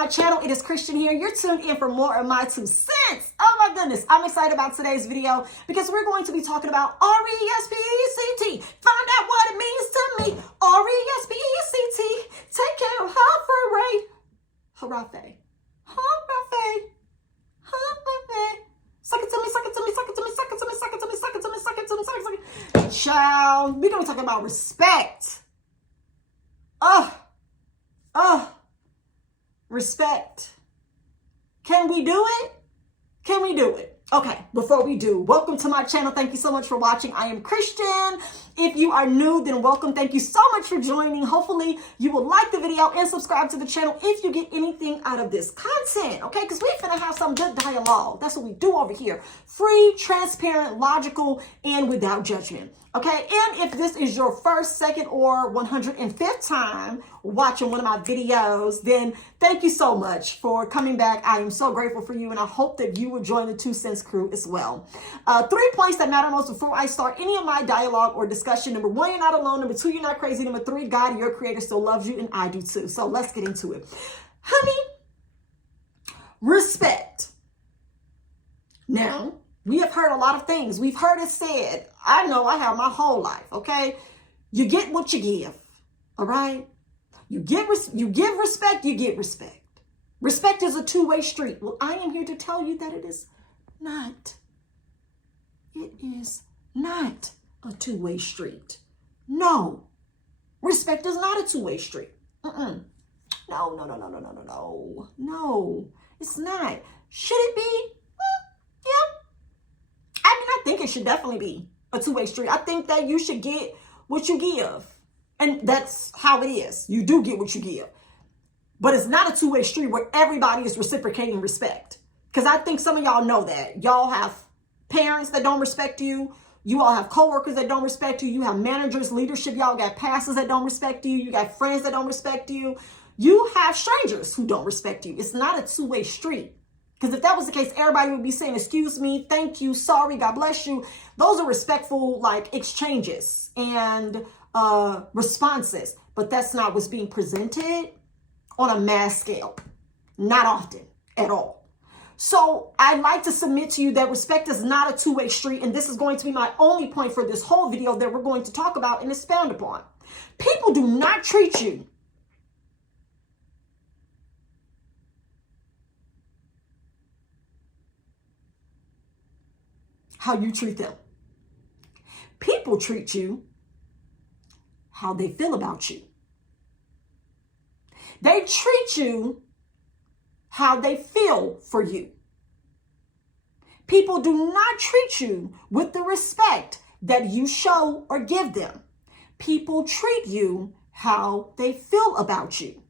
my channel. It is Christian here. You're tuned in for more of my 2 cents. Oh my goodness. I'm excited about today's video because we're going to be talking about R-E-S-P-E-C-T. Find out what it means to me. R-E-S-P-E-C-T. Take care of Harafe. Harafe. Harafe. Harafe. Suck it to me, suck it to me, suck it to me, suck it to me, suck it to me, suck it to me, suck it to me, suck it to me. Child, we're going to be talking about respect. Respect. Can we do it? Can we do it? Okay, before we do, welcome to my channel. Thank you so much for watching. I am Christian. If you are new, then welcome. Thank you so much for joining. Hopefully you will like the video and subscribe to the channel if you get anything out of this content, okay? Because we're finna have some good dialogue. That's what we do over here. Free, transparent, logical, and without judgment, okay? And if this is your first, second, or 105th time watching one of my videos, then thank you so much for coming back. I am so grateful for you, and I hope that you will join the 2 Cents crew as well. 3 points that matter most before I start any of my dialogue or discussion. Number 1, you're not alone. Number 2, you're not crazy. Number 3, God, your creator, still loves you, and I do too. So let's get into it. Honey, respect. Now, we have heard a lot of things. We've heard it said. I know I have my whole life, okay? You get what you give, all right? You give respect, you get respect. Respect is a two-way street. Well, I am here to tell you that it is not. It is not a two-way street. No. Respect is not a two-way street. No. No, it's not. Should it be? Yeah. I think it should definitely be a two-way street. I think that you should get what you give. And that's how it is. You do get what you give. But it's not a two-way street where everybody is reciprocating respect. Because I think some of y'all know that. Y'all have parents that don't respect you. You all have coworkers that don't respect you. You have managers, leadership. Y'all got pastors that don't respect you. You got friends that don't respect you. You have strangers who don't respect you. It's not a two-way street. Because if that was the case, everybody would be saying, excuse me, thank you, sorry, God bless you. Those are respectful, like, exchanges and responses. But that's not what's being presented on a mass scale. Not often at all. So I'd like to submit to you that respect is not a two-way street. And this is going to be my only point for this whole video that we're going to talk about and expound upon. People do not treat you how you treat them. People treat you how they feel about you. They treat you how they feel for you. People do not treat you with the respect that you show or give them. People treat you how they feel about you.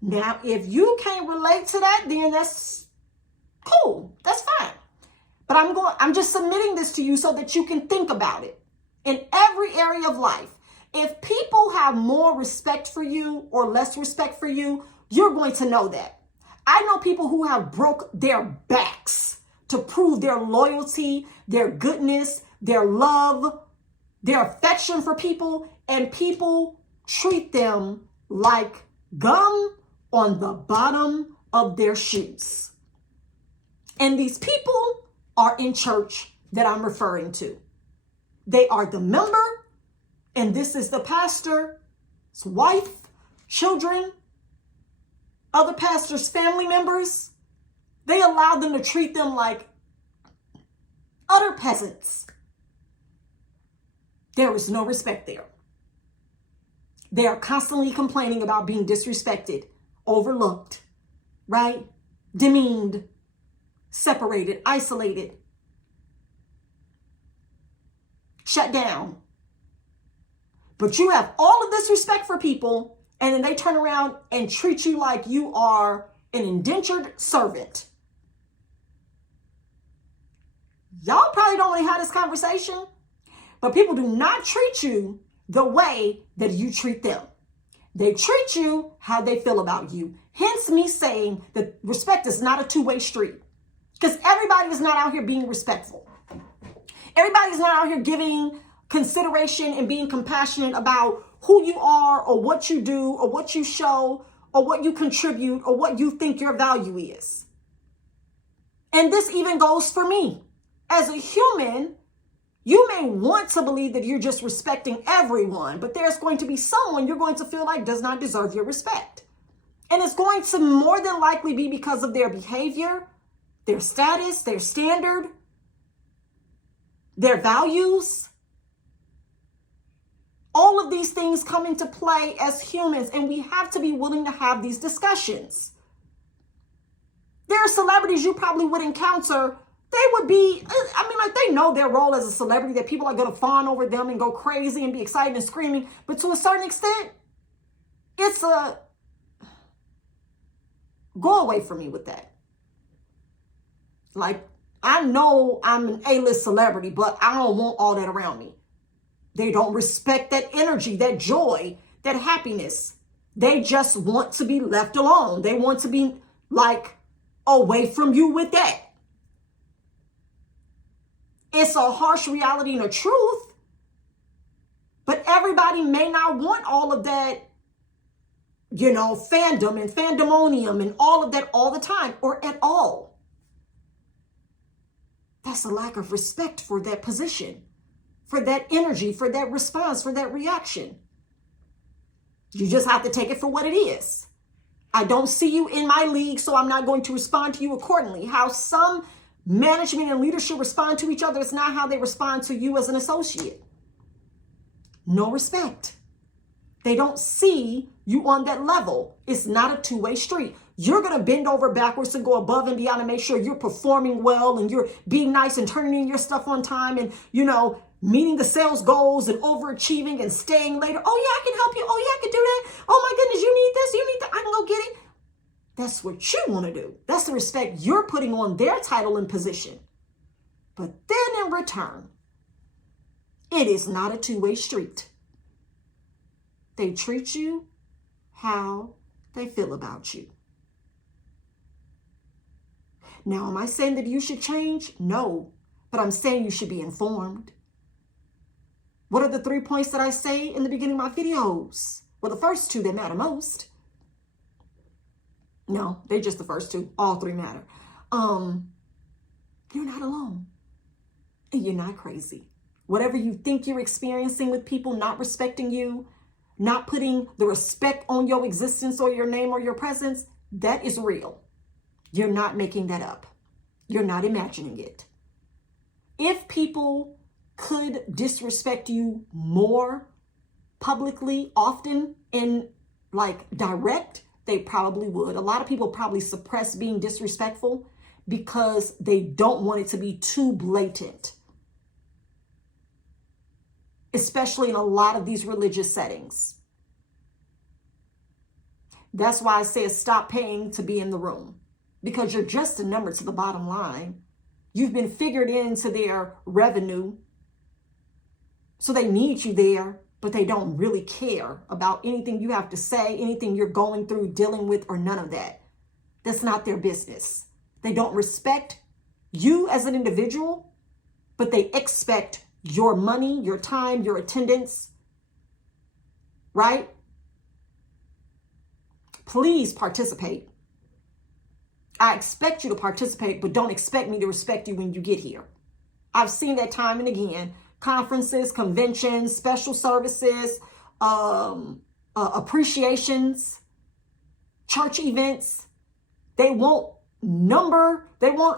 Now, if you can't relate to that, then that's cool. That's fine. But I'm just submitting this to you so that you can think about it. In every area of life, if people have more respect for you or less respect for you, you're going to know that. I know people who have broke their backs to prove their loyalty, their goodness, their love, their affection for people, and people treat them like gum on the bottom of their shoes. And these people are in church that I'm referring to. They are the member, and this is the pastor's wife, children, other pastors' family members. They allow them to treat them like utter peasants. There is no respect there. They are constantly complaining about being disrespected, overlooked, right? Demeaned, separated, isolated, shut down. But you have all of this respect for people, and then they turn around and treat you like you are an indentured servant. Y'all probably don't want to have this conversation, but people do not treat you the way that you treat them. They treat you how they feel about you. Hence me saying that respect is not a two-way street. Because everybody is not out here being respectful. Everybody's not out here giving consideration and being compassionate about who you are or what you do or what you show or what you contribute or what you think your value is. And this even goes for me. As a human, you may want to believe that you're just respecting everyone, but there's going to be someone you're going to feel like does not deserve your respect. And it's going to more than likely be because of their behavior, their status, their standard, their values. All of these things come into play as humans, and we have to be willing to have these discussions. There are celebrities you probably would encounter. They would be, like they know their role as a celebrity, that people are going to fawn over them and go crazy and be excited and screaming. But to a certain extent, it's a go away from me with that. Like, I know I'm an A-list celebrity, but I don't want all that around me. They don't respect that energy, that joy, that happiness. They just want to be left alone. They want to be like away from you with that. It's a harsh reality and a truth, but everybody may not want all of that, fandom and fandomonium and all of that all the time or at all. That's a lack of respect for that position, for that energy, for that response, for that reaction. You just have to take it for what it is. I don't see you in my league, so I'm not going to respond to you accordingly. How some management and leadership respond to each other is not how they respond to you as an associate. No respect. They don't see you on that level. It's not a two-way street. You're going to bend over backwards and go above and beyond and make sure you're performing well and you're being nice and turning in your stuff on time and, meeting the sales goals and overachieving and staying later. Oh, yeah, I can help you. Oh, yeah, I can do that. Oh, my goodness, you need this. You need that. I can go get it. That's what you want to do. That's the respect you're putting on their title and position. But then in return, it is not a two-way street. They treat you how they feel about you. Now, am I saying that you should change? No, but I'm saying you should be informed. What are the 3 points that I say in the beginning of my videos? Well, the first two that matter most. No, they're just the first two. All three matter. You're not alone. And you're not crazy. Whatever you think you're experiencing with people not respecting you, not putting the respect on your existence or your name or your presence, that is real. You're not making that up. You're not imagining it. If people could disrespect you more publicly, often, and direct, they probably would. A lot of people probably suppress being disrespectful because they don't want it to be too blatant, especially in a lot of these religious settings. That's why I say stop paying to be in the room, because you're just a number to the bottom line. You've been figured into their revenue, so they need you there, but they don't really care about anything you have to say, anything you're going through, dealing with, or none of that. That's not their business. They don't respect you as an individual, but they expect your money, your time, your attendance, right? Please participate. I expect you to participate, but don't expect me to respect you when you get here. I've seen that time and again. Conferences, conventions, special services, appreciations, church events. They want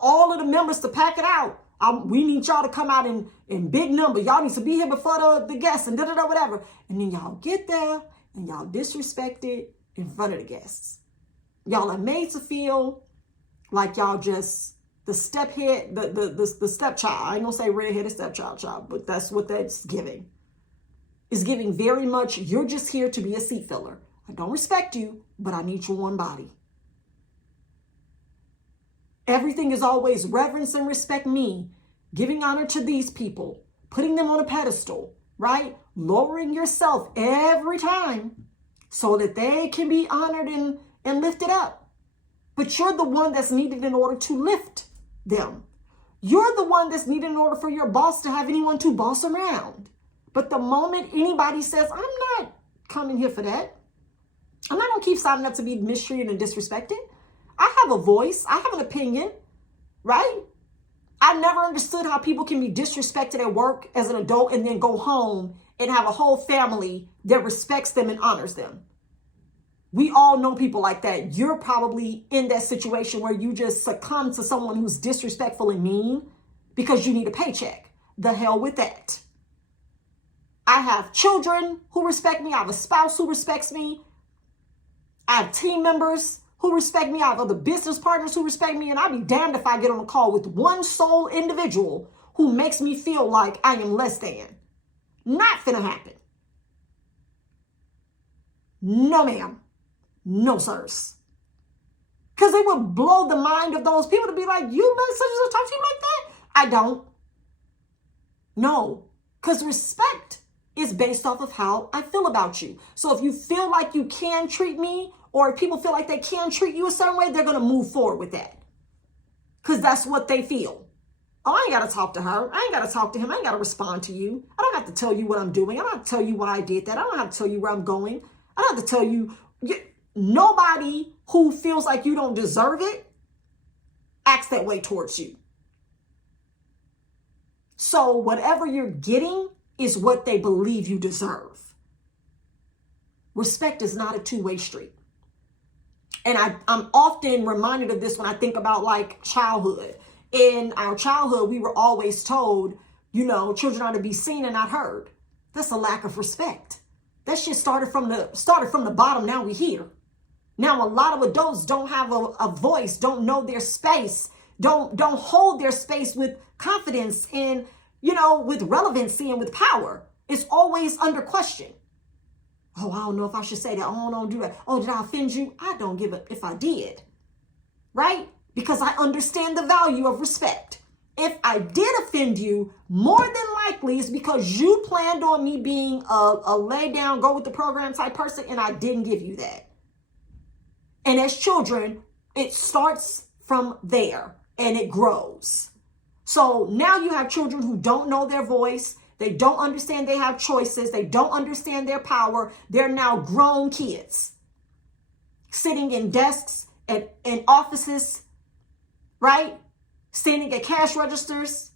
all of the members to pack it out. We need y'all to come out in big number. Y'all need to be here before the guests and whatever. And then y'all get there and y'all disrespect it in front of the guests. Y'all are made to feel like y'all just the stephead, the stepchild. I ain't gonna say redheaded stepchild, but that's what that's giving. It's giving very much, you're just here to be a seat filler. I don't respect you, but I need your one body. Everything is always reverence and respect me, giving honor to these people, putting them on a pedestal, right? Lowering yourself every time so that they can be honored and lifted up. But you're the one that's needed in order to lift them. You're the one that's needed in order for your boss to have anyone to boss around. But the moment anybody says, I'm not coming here for that, I'm not going to keep signing up to be mistreated and disrespected. I have a voice. I have an opinion, right? I never understood how people can be disrespected at work as an adult and then go home and have a whole family that respects them and honors them. We all know people like that. You're probably in that situation where you just succumb to someone who's disrespectful and mean because you need a paycheck. The hell with that. I have children who respect me. I have a spouse who respects me. I have team members who respect me. I have other business partners who respect me. And I'd be damned if I get on a call with one sole individual who makes me feel like I am less than. Not finna happen. No, ma'am. No, sirs. Because it would blow the mind of those people to be like, you let such and such talk to you like that? I don't. No. Because respect is based off of how I feel about you. So if you feel like you can treat me, or if people feel like they can treat you a certain way, they're going to move forward with that. Because that's what they feel. Oh, I ain't got to talk to her. I ain't got to talk to him. I ain't got to respond to you. I don't have to tell you what I'm doing. I don't have to tell you why I did that. I don't have to tell you where I'm going. I don't have to tell you. Nobody who feels like you don't deserve it acts that way towards you. So whatever you're getting is what they believe you deserve. Respect is not a two-way street. And I'm often reminded of this when I think about like childhood. In our childhood, we were always told, children are to be seen and not heard. That's a lack of respect. That shit started from the bottom. Now we here. Now a lot of adults don't have a voice, don't know their space, don't hold their space with confidence and, with relevancy and with power. It's always under question. Oh, I don't know if I should say that. Oh, don't do that. Oh, did I offend you? I don't give a if I did. Right? Because I understand the value of respect. If I did offend you, more than likely it's because you planned on me being a lay down, go with the program type person, and I didn't give you that. And as children, it starts from there and it grows. So now you have children who don't know their voice. They don't understand they have choices. They don't understand their power. They're now grown kids sitting in desks in offices, right? Standing at cash registers,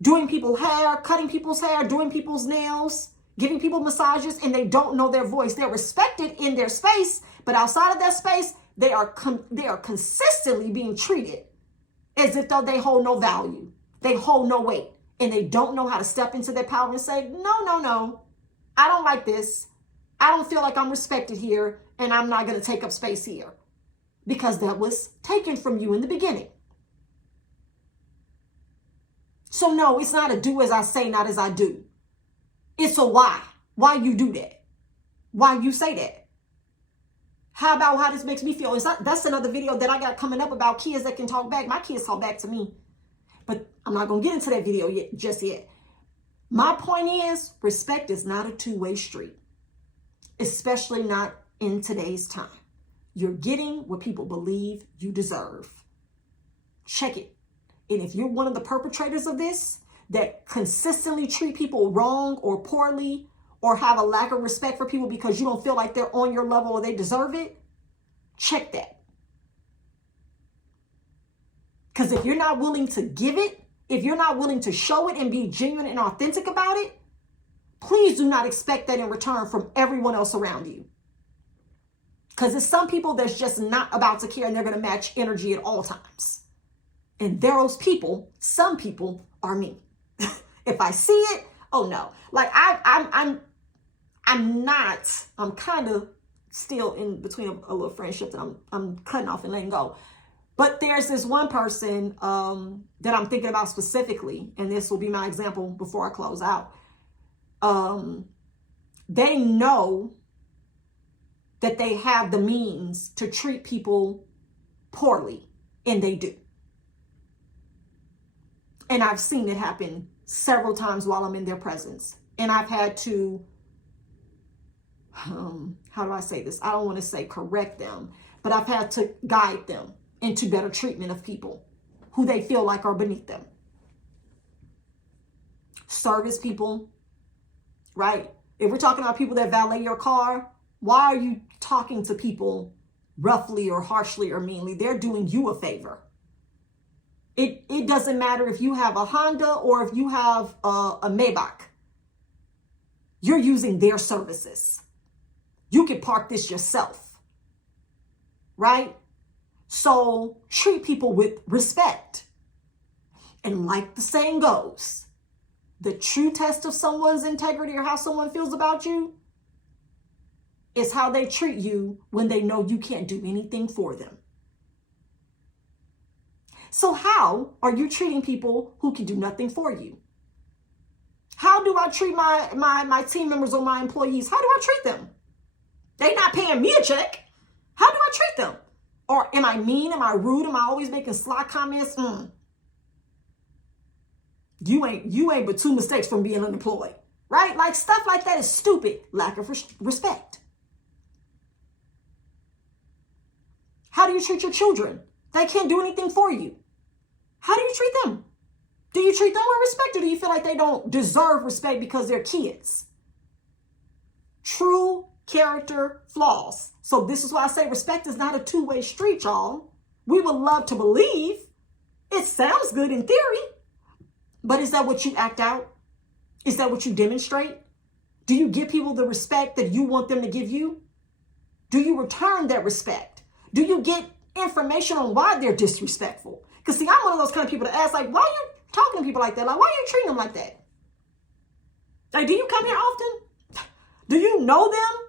doing people's hair, cutting people's hair, doing people's nails, giving people massages, and they don't know their voice. They're respected in their space, but outside of that space, they are consistently being treated as if though they hold no value. They hold no weight, and they don't know how to step into their power and say, no, I don't like this. I don't feel like I'm respected here, and I'm not going to take up space here because that was taken from you in the beginning. So no, it's not a do as I say, not as I do. It's a why. Why you do that? Why you say that? How about how this makes me feel? That's another video that I got coming up about kids that can talk back. My kids talk back to me. But I'm not going to get into that video just yet. My point is, respect is not a two-way street. Especially not in today's time. You're getting what people believe you deserve. Check it. And if you're one of the perpetrators of this, that consistently treat people wrong or poorly, or have a lack of respect for people because you don't feel like they're on your level or they deserve it, check that. Because if you're not willing to give it, if you're not willing to show it and be genuine and authentic about it, please do not expect that in return from everyone else around you. Because there's some people that's just not about to care and they're going to match energy at all times. And those people, some people are me. If I see it, oh no. Like I'm kind of still in between a little friendship that I'm cutting off and letting go. But there's this one person that I'm thinking about specifically, and this will be my example before I close out. They know that they have the means to treat people poorly, and they do. And I've seen it happen several times while I'm in their presence. And I've had to, how do I say this? I don't want to say correct them, but I've had to guide them into better treatment of people who they feel like are beneath them. Service people, right? If we're talking about people that valet your car, Why are you talking to people roughly or harshly or meanly? They're doing you a favor. It doesn't matter if you have a Honda or if you have a Maybach. You're using their services. You can park this yourself, right? So treat people with respect. And like the saying goes, the true test of someone's integrity or how someone feels about you is how they treat you when they know you can't do anything for them. So how are you treating people who can do nothing for you? How do I treat my team members or my employees? How do I treat them? They're not paying me a check. How do I treat them? Or am I mean? Am I rude? Am I always making sly comments? You ain't but two mistakes from being unemployed, right? Like stuff like that is stupid. Lack of respect. How do you treat your children? They can't do anything for you. How do you treat them? Do you treat them with respect, or do you feel like they don't deserve respect because they're kids? True character flaws. So this is why I say respect is not a two-way street, y'all. We would love to believe. It sounds good in theory, but is that what you act out? Is that what you demonstrate? Do you give people the respect that you want them to give you? Do you return that respect? Do you get information on why they're disrespectful? Because see, I'm one of those kind of people that ask, like, why are you talking to people like that? Like, why are you treating them like that? Like, do you come here often? Do you know them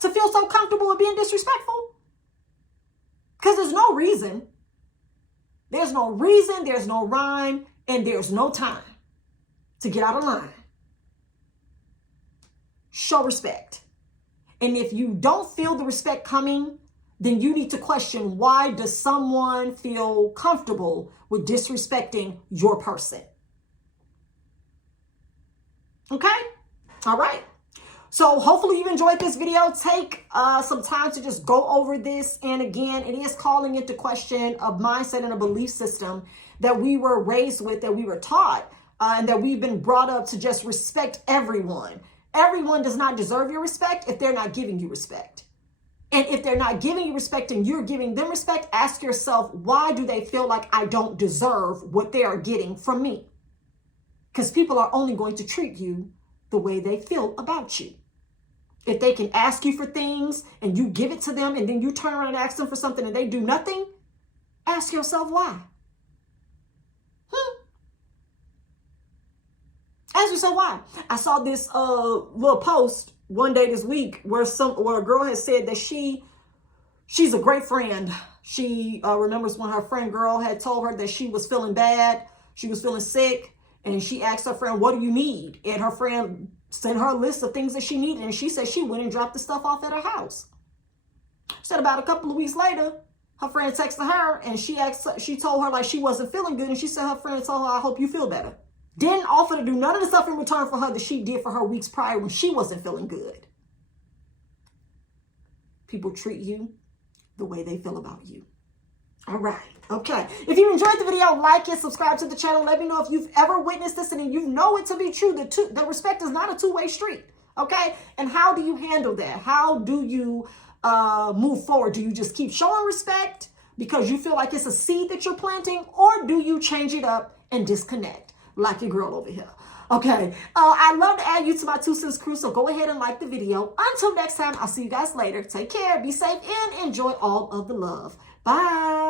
to feel so comfortable with being disrespectful? Because there's no reason. There's no reason, there's no rhyme, and there's no time to get out of line. Show respect. And if you don't feel the respect coming, then you need to question, why does someone feel comfortable with disrespecting your person? Okay? All right. So hopefully you enjoyed this video. Take some time to just go over this. And again, it is calling into question a mindset and a belief system that we were raised with, that we were taught, and that we've been brought up to just respect everyone. Everyone does not deserve your respect if they're not giving you respect. And if they're not giving you respect and you're giving them respect, ask yourself, why do they feel like I don't deserve what they are getting from me? Because people are only going to treat you the way they feel about you. If they can ask you for things and you give it to them and then you turn around and ask them for something and they do nothing, ask yourself why. Ask yourself why. I saw this little post one day this week where a girl has said that she's a great friend. She remembers when her friend girl had told her that she was feeling bad, she was feeling sick, and she asked her friend, what do you need? And her friend sent her a list of things that she needed, and she said she went and dropped the stuff off at her house. Said about a couple of weeks later, her friend texted her, and she told her like she wasn't feeling good, and she said her friend told her, I hope you feel better. Didn't offer to do none of the stuff in return for her that she did for her weeks prior when she wasn't feeling good. People treat you the way they feel about you. All right. Okay. If you enjoyed the video, like it, subscribe to the channel. Let me know if you've ever witnessed this and you know it to be true. The respect is not a two-way street. Okay. And how do you handle that? How do you move forward? Do you just keep showing respect because you feel like it's a seed that you're planting, or do you change it up and disconnect? Like your girl over here. Okay. I'd love to add you to my 2 cents crew, so go ahead and like the video. Until next time, I'll see you guys later. Take care, be safe, and enjoy all of the love. Bye.